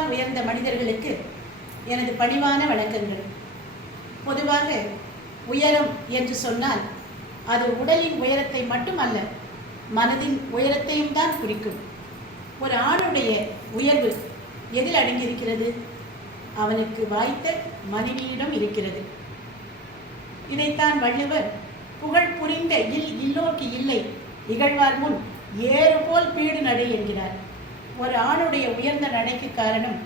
அறிவால் உயர்ந்த மனிதர்களுக்கு எனது பணிவான வணக்கங்கள். பொதுவாக உயரம் என்று சொன்னால் அது உடலின் உயரத்தை மட்டுமல்ல, மனதின் உயரத்தையும் தான் குறிக்கும். ஒரு ஆணுடைய உயர்வு எதில் அடங்கியிருக்கிறது? அவனுக்கு வாய்த்த மனைவியிடம் இருக்கிறது. இதைத்தான் வள்ளுவர் புகழ் புரிந்த இல்லோர்க்கு இல்லை இகழ்வார் முன் ஏறு போல் பீடு நடை என்கிறார். ஒரு ஆணுடைய உயர்ந்த நடைக்கு காரணம்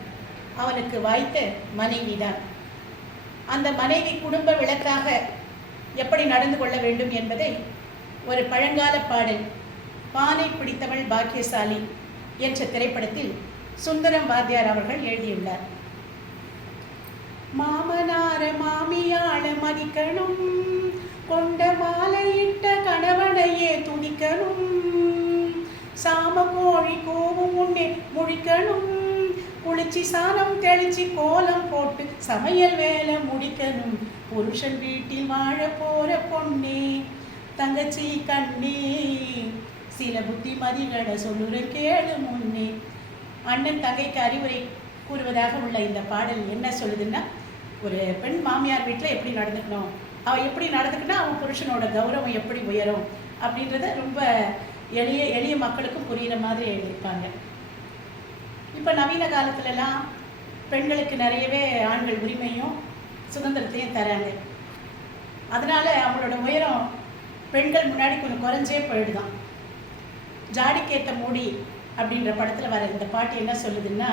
அவனுக்கு வாய்த்த மனைவிதான். அந்த மனைவி குடும்ப விளக்காக எப்படி நடந்து கொள்ள வேண்டும் என்பதை ஒரு பழங்கால பாடல் பானை பிடித்தவள் பாக்கியசாலி என்ற திரைப்படத்தில் சுந்தரம் வாத்தியார் அவர்கள் எழுதியுள்ளார். மாமனார மாமியாள மதிக்கணும், கொண்ட மாலையிட்ட கணவனையே துணிக்கணும், சாம கோழி கோவும் உன்னே முழிக்கணும், குளிச்சி சாணம் தெளிச்சு கோலம் போட்டு சமையல் வேலை முடிக்கணும், புருஷன் வீட்டில் வாழ போற பொண்ணே தங்கச்சி கண்ணே சில புத்திமதிகளை சொல்லுற கேளு முன்னே. அண்ணன் தங்கைக்கு அறிவுரை கூறுவதாக உள்ள இந்த பாடல் என்ன சொல்லுதுன்னா, ஒரு பெண் மாமியார் வீட்டில் எப்படி நடந்துக்கணும், அவள் எப்படி நடந்துக்கினா அவன் புருஷனோட கௌரவம் எப்படி உயரும் அப்படின்றத ரொம்ப எளிய மக்களுக்கும் புரிகிற மாதிரி எழுதியிருப்பாங்க. இப்போ நவீன காலத்துலலாம் பெண்களுக்கு நிறையவே ஆண்கள் உரிமையும் சுதந்திரத்தையும் தராங்க. அதனால் அவங்களோட உயரம் பெண்கள் முன்னாடி கொஞ்சம் குறைஞ்சே போயிடுதான். ஜாடிக்கேத்த மூடி அப்படின்ற படத்தில் வர இந்த பாட்டு என்ன சொல்லுதுன்னா,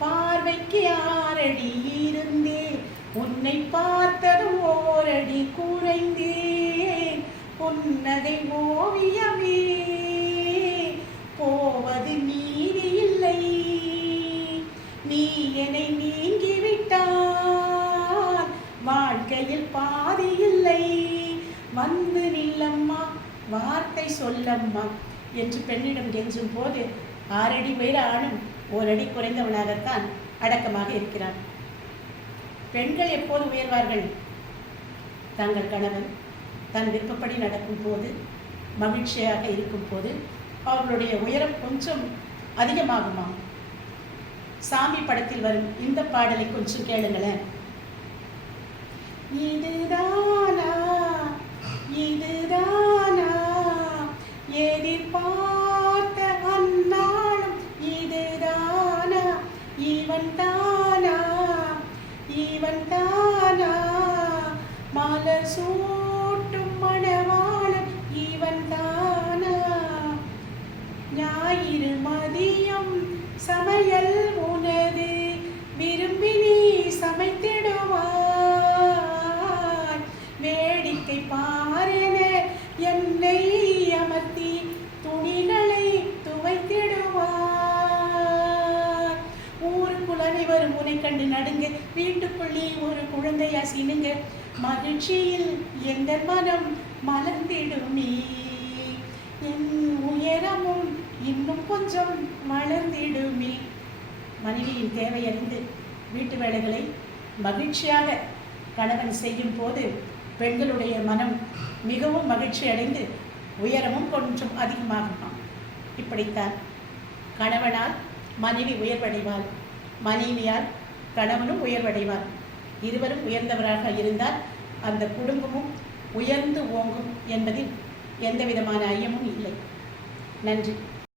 பார்வைக்கு 6 அடி இருந்தேன், உன்னை பார்த்ததும் ஓரடி குறைந்தேன், புன்னகை ஓவியமே போவது நீதி இல்லை, நீ என்னை நீங்கிவிட்டால் வாழ்க்கையில் பாதி இல்லை, வந்து நில்லம்மா வார்த்தை சொல்லம்மா என்று பெண்ணிடம் கெஞ்சும் போது 6 அடி உயர ஆணும் 1 அடி குறைந்தவனாகத்தான் அடக்கமாக இருக்கிறான். பெண்கள் எப்போது உயர்வார்கள்? தங்கள் கணவன் தன் விருப்பப்படி நடக்கும் போது, மகிழ்ச்சியாக இருக்கும் போது அவர்களுடைய உயரம் கொஞ்சம் அதிகமாகுமா? சாமி படத்தில் வரும் இந்த பாடலை கொஞ்சம் கேளுங்களேன். இதுதானா இதுதானா எதிர்பார்த்த அந்நாளும், இதுதானா இவன் தானா இவன் தானா மலர் சூட்டும் மணவாளன் இவன் தானா, ஞாயிறு மதியம் சமையல் உனது விரும்பி நீ சமைத்திடுவாய், வேடிக்கை பாரென என்னை அமர்த்தி துணிகளை துவைத்திடுவாய், ஊருக்குள் அனைவரும் உன்னை கண்டு நடுங்க, வீட்டுக்குள்ளே ஒரு குழந்தையா சினுங்க, மகிழ்ச்சியில் எந்த மனம் மலர்ந்திடுமே, என் உயரமும் இன்னும் கொஞ்சம் வளர்ந்திடுமே. மனைவியின் தேவையறிந்து வீட்டு வேலைகளை மகிழ்ச்சியாக கணவன் செய்யும் போது பெண்களுடைய மனம் மிகவும் மகிழ்ச்சி அடைந்து உயரமும் கொஞ்சம் அதிகமாகுமாம். இப்படித்தான் கணவனால் மனைவி உயர்வடைவாள், மனைவியால் கணவனும் உயர்வடைவார். இருவரும் உயர்ந்தவராக இருந்தால் அந்த குடும்பமும் உயர்ந்து ஓங்கும் என்பதில் எந்த விதமான ஐயமும் இல்லை. நன்றி.